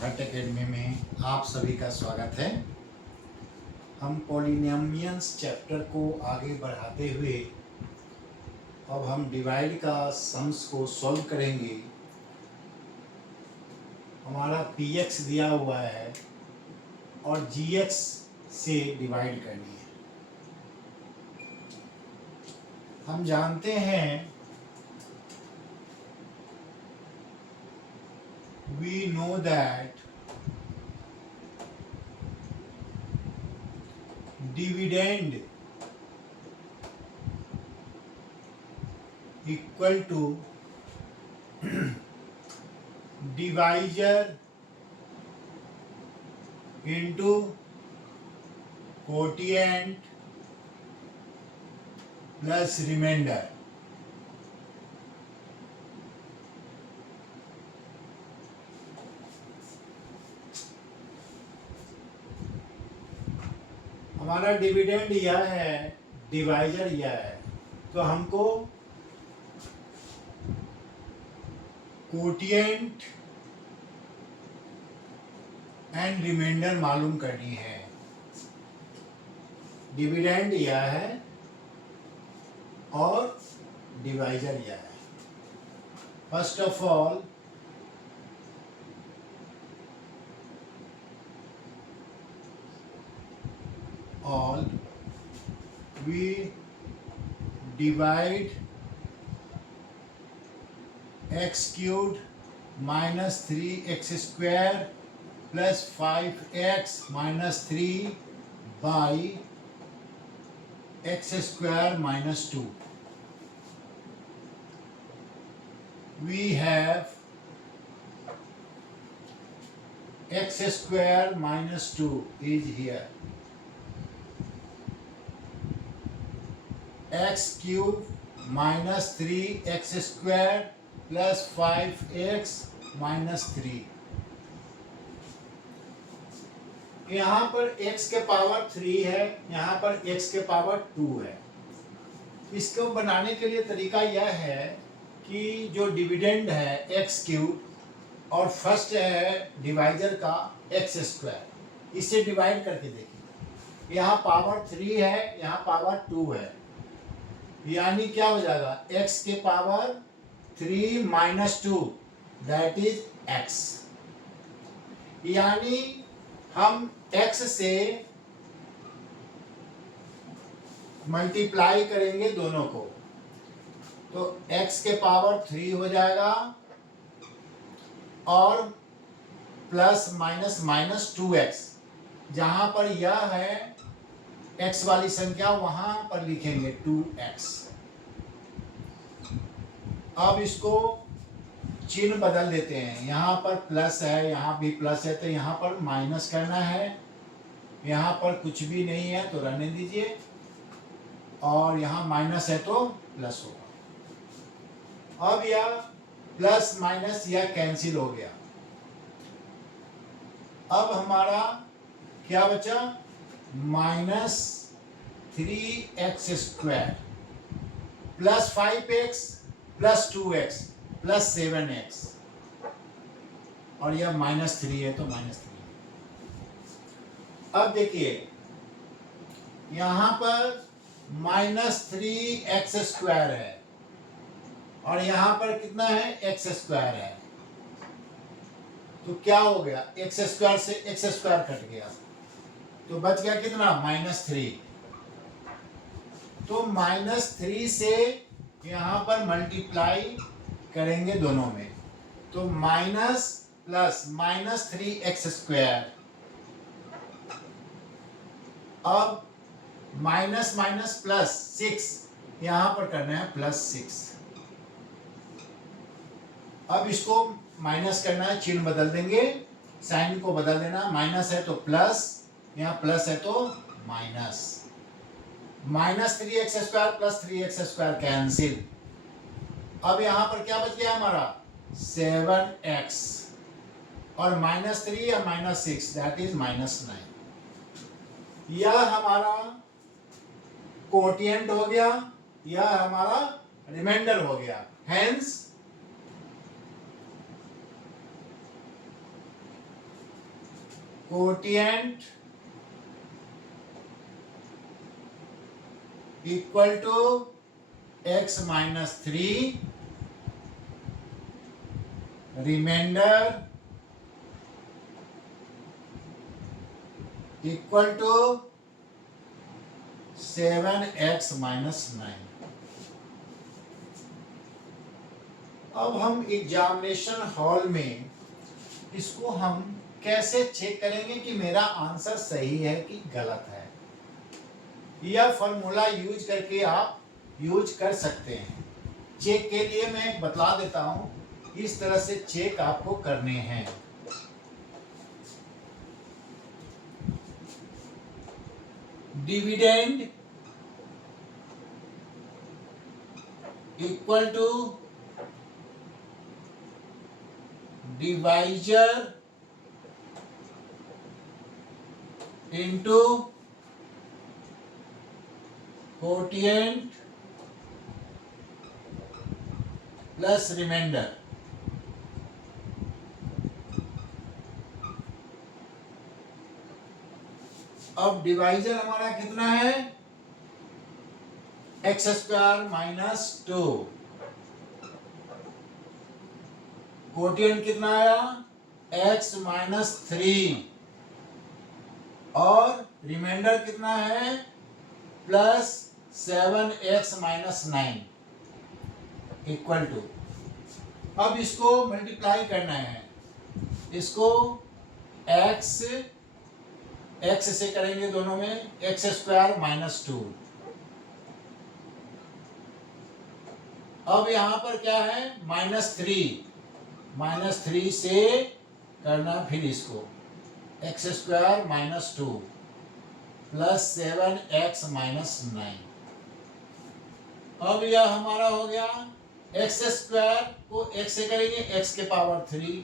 Bhatt academy में आप सभी का स्वागत है। हम पॉलिनोमियल्स चैप्टर को आगे बढ़ाते हुए अब हम डिवाइड का सम्स को सॉल्व करेंगे। हमारा px दिया हुआ है और gx से डिवाइड करनी है। हम जानते हैं we know that dividend equal to divisor into quotient plus remainder। हमारा डिविडेंड यह है, डिवाइजर यह है, तो हमको कोटिएंट एंड रिमाइंडर मालूम करनी है। डिविडेंड यह है और डिवाइजर यह है। First of all we divide x cubed minus 3x square plus 5x minus 3 by x square minus 2. We have x square minus 2 is here. x cube minus 3x square plus 5x minus 3। यहाँ पर x के power 3 है, यहाँ पर x के power 2 है। इसको बनाने के लिए तरीका यह है कि जो डिविडेंड है x क्यूब और फर्स्ट है डिवाइजर का x स्क्वायर, इससे डिवाइड करके देखिए। यहाँ पावर 3 है, यहाँ पावर 2 है, यानी क्या हो जाएगा x के power 3 minus 2 that is x। यानी हम x से मल्टीप्लाई करेंगे दोनों को, तो x के पावर 3 हो जाएगा और प्लस माइनस माइनस 2x। जहां पर यह है x वाली संख्या वहां पर लिखेंगे 2x। अब इसको चिन्ह बदल देते हैं, यहाँ पर प्लस है, यहाँ भी प्लस है, तो यहाँ पर माइनस करना है। यहाँ पर कुछ भी नहीं है तो रहने दीजिए, और यहाँ माइनस है तो प्लस होगा। अब यह प्लस माइनस यह कैंसिल हो गया। अब हमारा क्या बचा, minus 3x square plus 5x plus 2x plus 7x, और यह माइनस 3 है तो माइनस 3। अब देखिए यहां पर माइनस 3x स्क्वायर है और यहां पर कितना है x स्क्वायर है, तो क्या हो गया x स्क्वायर से x स्क्वायर कट गया, तो बच गया कितना माइनस 3। तो माइनस 3 से यहां पर मल्टीप्लाई करेंगे दोनों में, तो minus plus minus 3x square. अब माइनस माइनस प्लस 6 यहां पर करना है प्लस 6। अब इसको माइनस करना है, चिन्ह बदल देंगे, साइन को बदल देना, माइनस है तो प्लस, यहाँ प्लस है तो minus. Minus 3x square plus 3x square cancel. अब यहाँ पर क्या बच गया हमारा 7x और माइनस 3 या माइनस 6 दैट इज माइनस 9। यह हमारा कोटिएंट हो गया, यह हमारा रिमाइंडर हो गया। Hence quotient equal to x minus 3, remainder equal to 7x minus 9। अब हम एग्जामिनेशन हॉल में इसको हम कैसे चेक करेंगे कि मेरा आंसर सही है कि गलत है। यह फॉर्मूला यूज करके आप यूज कर सकते हैं। चेक के लिए मैं बता देता हूं, इस तरह से चेक आपको करने हैं। Dividend equal to divisor into quotient plus remainder. अब डिवाइजर हमारा कितना है, एक्स स्क्वायर माइनस 2। कोटिएंट कितना आया, x माइनस 3, और रिमाइंडर कितना है, plus 7x minus 9 equal to. अब इसको मल्टीप्लाई करना है, इसको x से करेंगे दोनों में, एक्स स्क्वायर माइनस 2। अब यहां पर क्या है, माइनस 3 से करना, फिर इसको x square minus 2 plus 7x minus 9। अब यह हमारा हो गया, एक्स स्क्वायर को x से करेंगे x के पावर 3,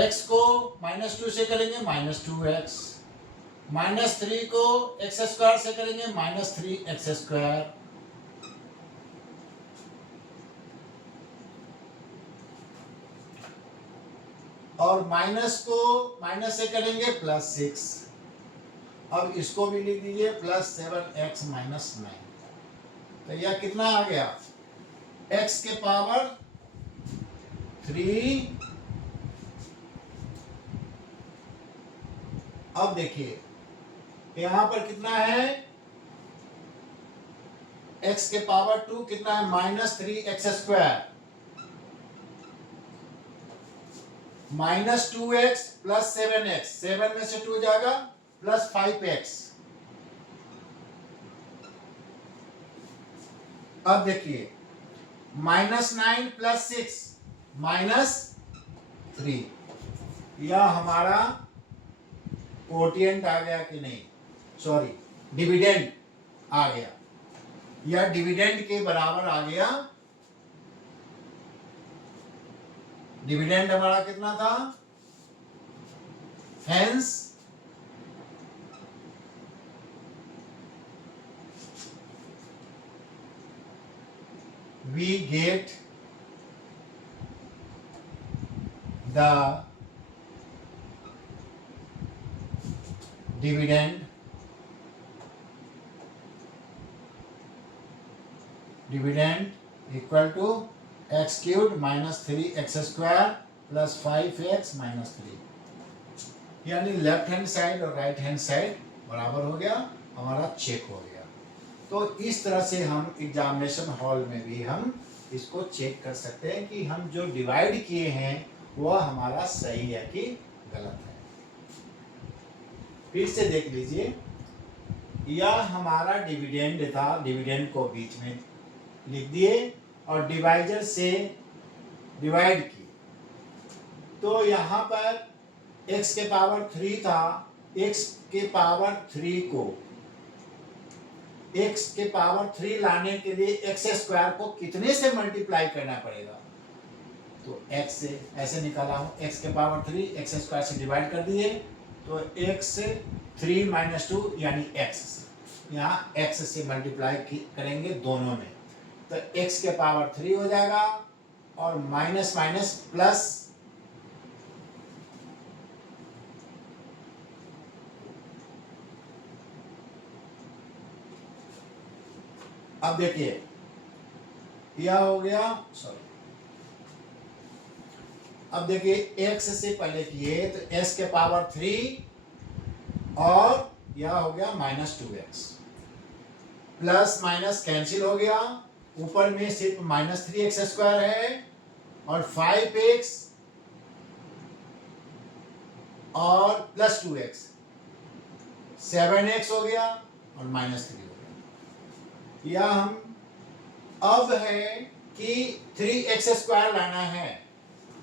x को माइनस 2 से करेंगे माइनस 2x, माइनस 3 को एक्स स्क्वायर से करेंगे माइनस 3x स्क्वायर, और माइनस को माइनस से करेंगे प्लस 6। अब इसको भी लिख दीजिए, प्लस 7x माइनस 9। तो यह कितना आ गया, x के पावर 3। अब देखिए यहां पर कितना है, x के पावर 2 कितना है, minus 3x square, minus 2x plus 7x, 7 में से 2 जाएगा, प्लस 5x। अब देखिए माइनस 9 प्लस 6 माइनस 3, यह हमारा कोटिएंट आ गया कि नहीं, सॉरी डिविडेंड आ गया, यह डिविडेंड के बराबर आ गया। डिविडेंड हमारा कितना था, hence we get the dividend equal to x cubed minus 3x square plus 5x minus 3, यानी लेफ्ट हैंड साइड और राइट हैंड साइड बराबर हो गया, हमारा चेक हो गया। तो इस तरह से हम एग्जामिनेशन हॉल में भी हम इसको चेक कर सकते हैं कि हम जो डिवाइड किए हैं वह हमारा सही है कि गलत है। फिर से देख लीजिए, यह हमारा डिविडेंड था, डिविडेंड को बीच में लिख दिए और डिवाइजर से डिवाइड किए। तो यहाँ पर x के पावर 3 था, x के पावर 3 को x के पावर 3 लाने के लिए x स्क्वायर को कितने से मल्टीप्लाई करना पड़ेगा, तो x से ऐसे निकाला हूं, x के पावर 3 x स्क्वायर से डिवाइड कर दिए, तो x 3 माइनस 2 यानी x से, यहाँ x से मल्टीप्लाई करेंगे दोनों में, तो x के पावर 3 हो जाएगा और माइनस माइनस प्लस अब देखिए यह हो गया, सॉरी, अब देखिए x से पहले किए तो s के पावर 3 और यह हो गया -2x, प्लस माइनस कैंसिल हो गया, ऊपर में सिर्फ -3x² है और 5x और प्लस 2x 7x हो गया और -3 हो गया। यह हम अब है कि 3x² लाना है,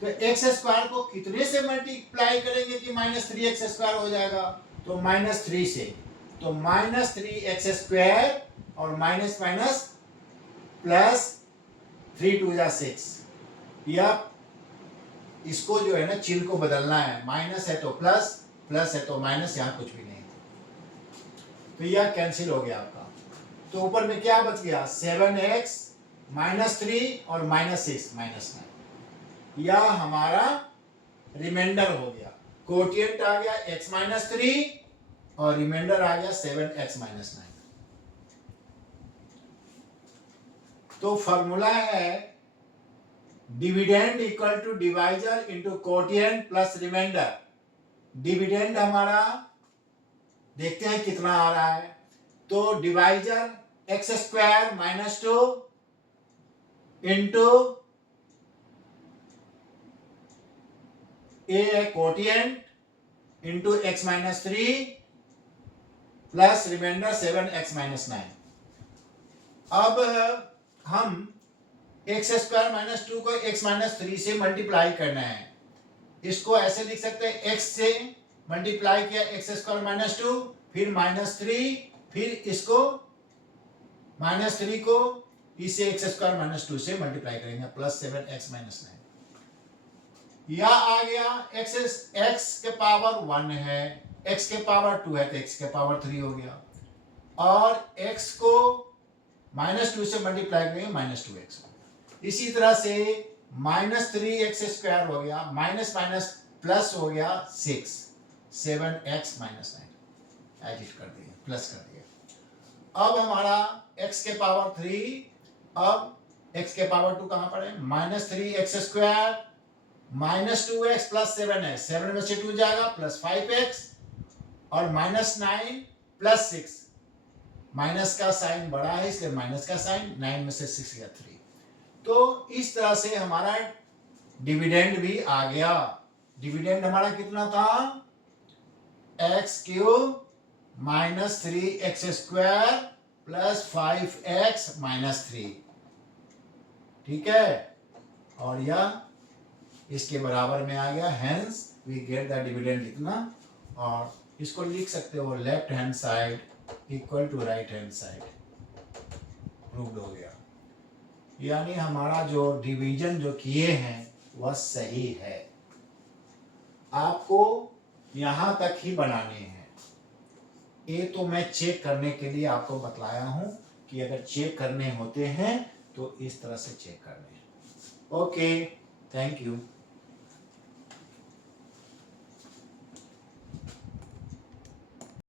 तो x² को कितने से मल्टीप्लाई करेंगे कि -3x² हो जाएगा, तो -3 से, तो -3x² और माइनस माइनस प्लस 3 2 जा 6, या इसको जो है ना चिन्ह को बदलना है, माइनस है तो प्लस, प्लस है तो माइनस, यहाँ कुछ भी नहीं, तो यह कैंसिल हो गया आपका। तो ऊपर में क्या बच गया, 7x -3 और -6 -9, यह हमारा रिमाइंडर हो गया। कोटिएंट आ गया x-3 और रिमाइंडर आ गया 7x -9। तो फॉर्मूला है dividend equal to divisor into quotient plus remainder. Dividend हमारा देखते हैं कितना आ रहा है, तो divisor x² -2 into a quotient into x -3 plus remainder 7x -9। अब हम x² -2 को x -3 से मल्टीप्लाई करना है, इसको ऐसे लिख सकते हैं, x से मल्टीप्लाई किया x² -2, फिर -3, फिर इसको -3 को इसे x² -2 से मल्टीप्लाई करेंगे, प्लस 7x -9। यह आ गया x के पावर 1 है, x के पावर 2 है तो x के पावर 3 हो गया, और x को -2 से मल्टीप्लाई करेंगे -2x। इसी तरह से -3x² हो गया, माइनस माइनस प्लस हो गया 6, 7x -9 एडिट कर दिए, प्लस कर दिए। अब हमारा x के पावर 3, अब x के पावर 2 कहाँ पर है, -3x² -2x प्लस 7x, 7 में से 2 जाएगा, प्लस 5x और -9 प्लस 6, माइनस का साइन बड़ा है इसलिए माइनस का साइन, 9 में से 6 गया 3। तो इस तरह से हमारा डिविडेंड भी आ गया। डिविडेंड हमारा कितना था, x³ -3x² प्लस 5x -3, ठीक है, और यह इसके बराबर में आ गया, hence we get the dividend इतना, और इसको लिख सकते हो left hand side equal to right hand side, proved हो गया। यानी हमारा जो डिवीजन जो किए हैं वह सही है। आपको यहाँ तक ही बनाने हैं, ये तो मैं चेक करने के लिए आपको बतलाया हूँ कि अगर चेक करने होते हैं तो इस तरह से चेक करने हैं। Okay, thank you.